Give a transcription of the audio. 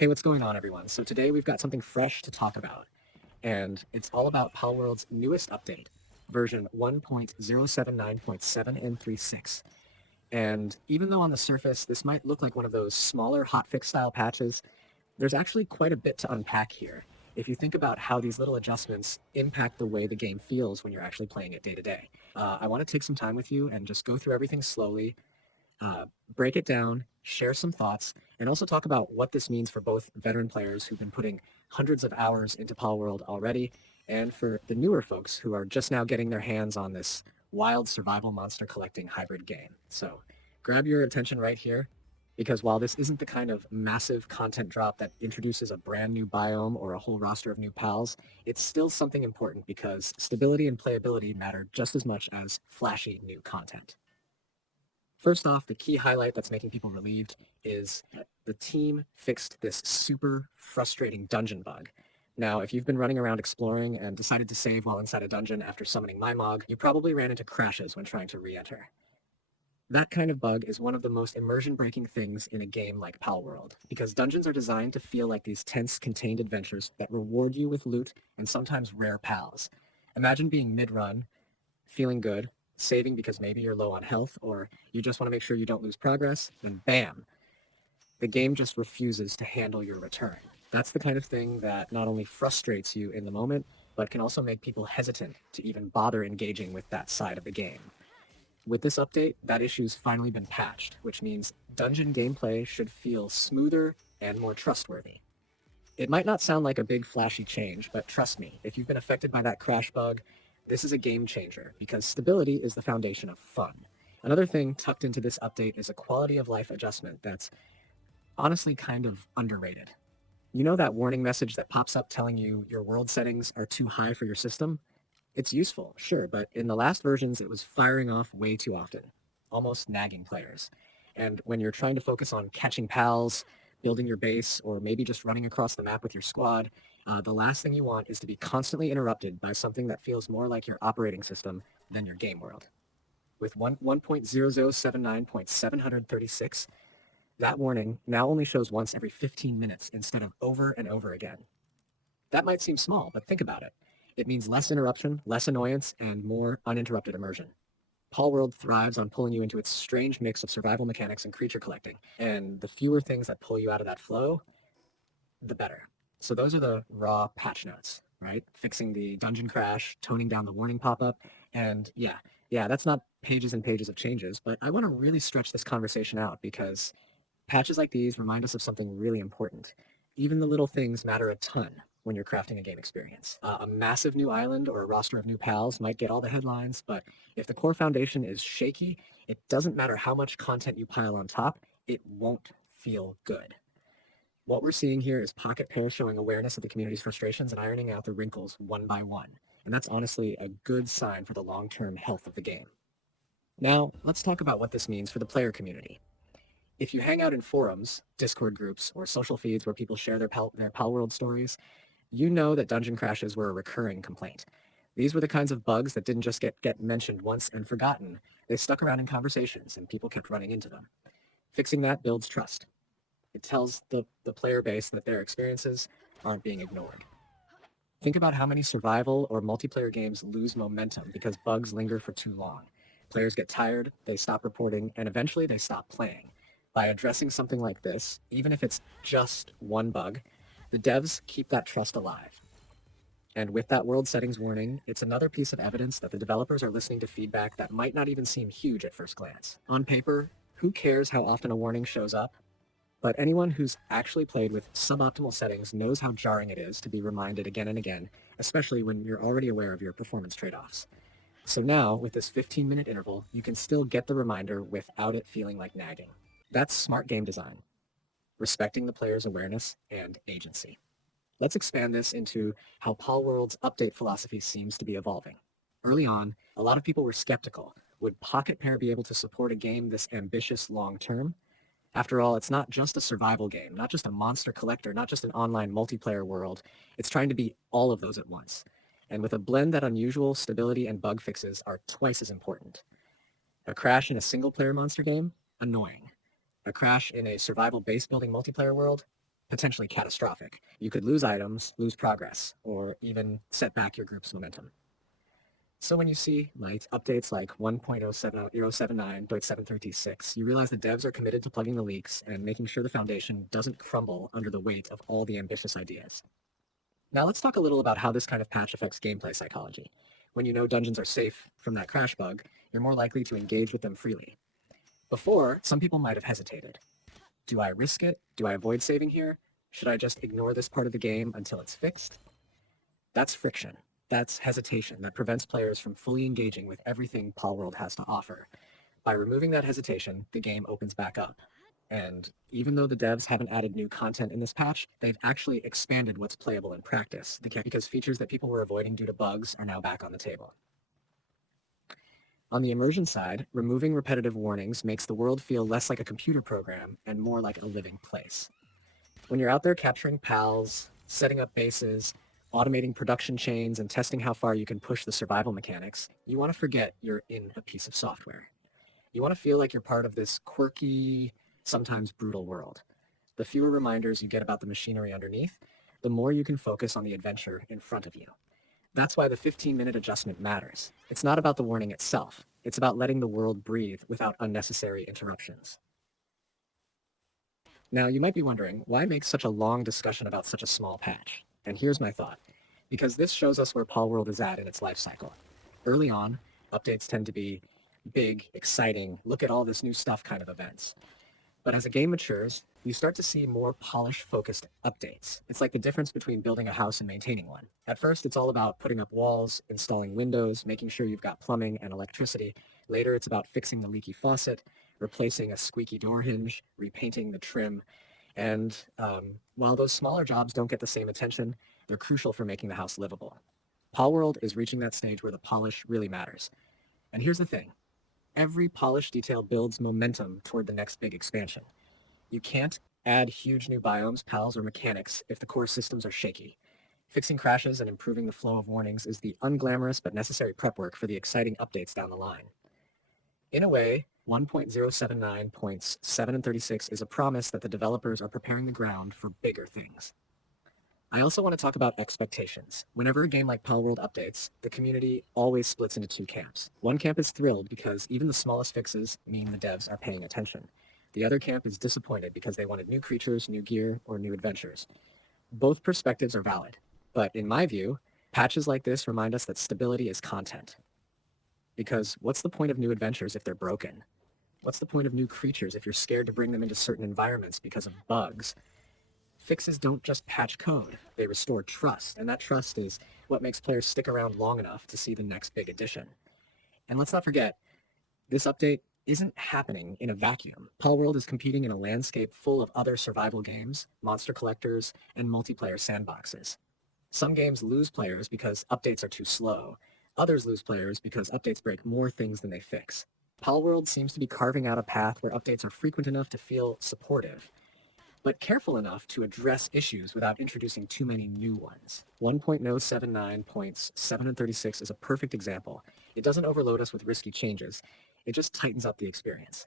Hey, what's going on, everyone? So today we've got something fresh to talk about, and it's all about Palworld's newest update, version 1.079.7 and 36. And even though on the surface this might look like one of those smaller hotfix style patches, there's actually quite a bit to unpack here. If you think about how these little adjustments impact the way the game feels when you're actually playing it day to day. I want to take some time with you and just go through everything slowly, uh, break it down, share some thoughts, and also talk about what this means for both veteran players who've been putting hundreds of hours into Palworld already, and for the newer folks who are just now getting their hands on this wild survival monster collecting hybrid game. So grab your attention right here, because while this isn't the kind of massive content drop that introduces a brand new biome or a whole roster of new pals, it's still something important because stability and playability matter just as much as flashy new content. First off, the key highlight that's making people relieved is the team fixed this super frustrating dungeon bug. Now, if you've been running around exploring and decided to save while inside a dungeon after summoning Mimog, you probably ran into crashes when trying to re-enter. That kind of bug is one of the most immersion-breaking things in a game like Palworld, because dungeons are designed to feel like these tense, contained adventures that reward you with loot and sometimes rare pals. Imagine being mid-run, feeling good, saving because maybe you're low on health or you just want to make sure you don't lose progress, then bam, the game just refuses to handle your return. That's the kind of thing that not only frustrates you in the moment, but can also make people hesitant to even bother engaging with that side of the game. With this update, that issue's finally been patched, which means dungeon gameplay should feel smoother and more trustworthy. It might not sound like a big flashy change, but trust me, if you've been affected by that crash bug, this is a game changer because stability is the foundation of fun. Another thing tucked into this update is a quality of life adjustment that's honestly kind of underrated. You know that warning message that pops up telling you your world settings are too high for your system? It's useful, sure, but in the last versions it was firing off way too often, almost nagging players. And when you're trying to focus on catching pals, building your base, or maybe just running across the map with your squad, the last thing you want is to be constantly interrupted by something that feels more like your operating system than your game world. With 1.0079.736, that warning now only shows once every 15 minutes instead of over and over again. That might seem small, but think about it. It means less interruption, less annoyance, and more uninterrupted immersion. Palworld thrives on pulling you into its strange mix of survival mechanics and creature collecting, and the fewer things that pull you out of that flow, the better. So those are the raw patch notes, right? Fixing the dungeon crash, toning down the warning pop-up, and yeah, that's not pages and pages of changes, but I want to really stretch this conversation out because patches like these remind us of something really important. Even the little things matter a ton when you're crafting a game experience. A massive new island or a roster of new pals might get all the headlines, but if the core foundation is shaky, it doesn't matter how much content you pile on top, it won't feel good. What we're seeing here is Pocket Pair showing awareness of the community's frustrations and ironing out the wrinkles one by one. And that's honestly a good sign for the long-term health of the game. Now, let's talk about what this means for the player community. If you hang out in forums, Discord groups, or social feeds where people share their Palworld stories, you know that dungeon crashes were a recurring complaint. These were the kinds of bugs that didn't just get mentioned once and forgotten. They stuck around in conversations and people kept running into them. Fixing that builds trust. It tells the player base that their experiences aren't being ignored. Think about how many survival or multiplayer games lose momentum because bugs linger for too long. Players get tired, they stop reporting, and eventually they stop playing. By addressing something like this, even if it's just one bug, the devs keep that trust alive. And with that world settings warning, it's another piece of evidence that the developers are listening to feedback that might not even seem huge at first glance. On paper, who cares how often a warning shows up? But anyone who's actually played with suboptimal settings knows how jarring it is to be reminded again and again, especially when you're already aware of your performance trade-offs. So now, with this 15-minute interval, you can still get the reminder without it feeling like nagging. That's smart game design, respecting the player's awareness and agency. Let's expand this into how Palworld's update philosophy seems to be evolving. Early on, a lot of people were skeptical. Would Pocket Pair be able to support a game this ambitious long-term? After all, it's not just a survival game, not just a monster collector, not just an online multiplayer world. It's trying to be all of those at once. And with a blend that unusual stability and bug fixes are twice as important. A crash in a single-player monster game? Annoying. A crash in a survival base building multiplayer world? potentially catastrophic. You could lose items, lose progress, or even set back your group's momentum. So when you see updates like 1.079.73T6, you realize the devs are committed to plugging the leaks and making sure the foundation doesn't crumble under the weight of all the ambitious ideas. Now let's talk a little about how this kind of patch affects gameplay psychology. When you know dungeons are safe from that crash bug, you're more likely to engage with them freely. Before, some people might have hesitated. Do I risk it? Do I avoid saving here? Should I just ignore this part of the game until it's fixed? That's friction. That's hesitation that prevents players from fully engaging with everything Palworld has to offer. By removing that hesitation, the game opens back up. And even though the devs haven't added new content in this patch, they've actually expanded what's playable in practice, because features that people were avoiding due to bugs are now back on the table. On the immersion side, removing repetitive warnings makes the world feel less like a computer program and more like a living place. When you're out there capturing pals, setting up bases, automating production chains, and testing how far you can push the survival mechanics, you want to forget you're in a piece of software. You want to feel like you're part of this quirky, sometimes brutal world. The fewer reminders you get about the machinery underneath, the more you can focus on the adventure in front of you. That's why the 15-minute adjustment matters. It's not about the warning itself. It's about letting the world breathe without unnecessary interruptions. Now, you might be wondering, why make such a long discussion about such a small patch? And here's my thought. Because this shows us where Palworld is at in its life cycle. Early on, updates tend to be big, exciting, look at all this new stuff kind of events. But as a game matures, you start to see more polish-focused updates. It's like the difference between building a house and maintaining one. At first, it's all about putting up walls, installing windows, making sure you've got plumbing and electricity. Later, it's about fixing the leaky faucet, replacing a squeaky door hinge, repainting the trim. And while those smaller jobs don't get the same attention, they're crucial for making the house livable. Palworld is reaching that stage where the polish really matters. And here's the thing. Every polished detail builds momentum toward the next big expansion. You can't add huge new biomes, pals, or mechanics if the core systems are shaky. Fixing crashes and improving the flow of warnings is the unglamorous but necessary prep work for the exciting updates down the line. In a way, 1.079.7 and 36 is a promise that the developers are preparing the ground for bigger things. I also want to talk about expectations. Whenever a game like Palworld updates, the community always splits into two camps. One camp is thrilled because even the smallest fixes mean the devs are paying attention. The other camp is disappointed because they wanted new creatures, new gear, or new adventures. Both perspectives are valid, but in my view, patches like this remind us that stability is content. Because what's the point of new adventures if they're broken? What's the point of new creatures if you're scared to bring them into certain environments because of bugs? Fixes don't just patch code, they restore trust, and that trust is what makes players stick around long enough to see the next big addition. And let's not forget, this update isn't happening in a vacuum. Palworld is competing in a landscape full of other survival games, monster collectors, and multiplayer sandboxes. Some games lose players because updates are too slow. Others lose players because updates break more things than they fix. Palworld seems to be carving out a path where updates are frequent enough to feel supportive, but careful enough to address issues without introducing too many new ones. 1.079.7 and 36 is a perfect example. It doesn't overload us with risky changes. It just tightens up the experience.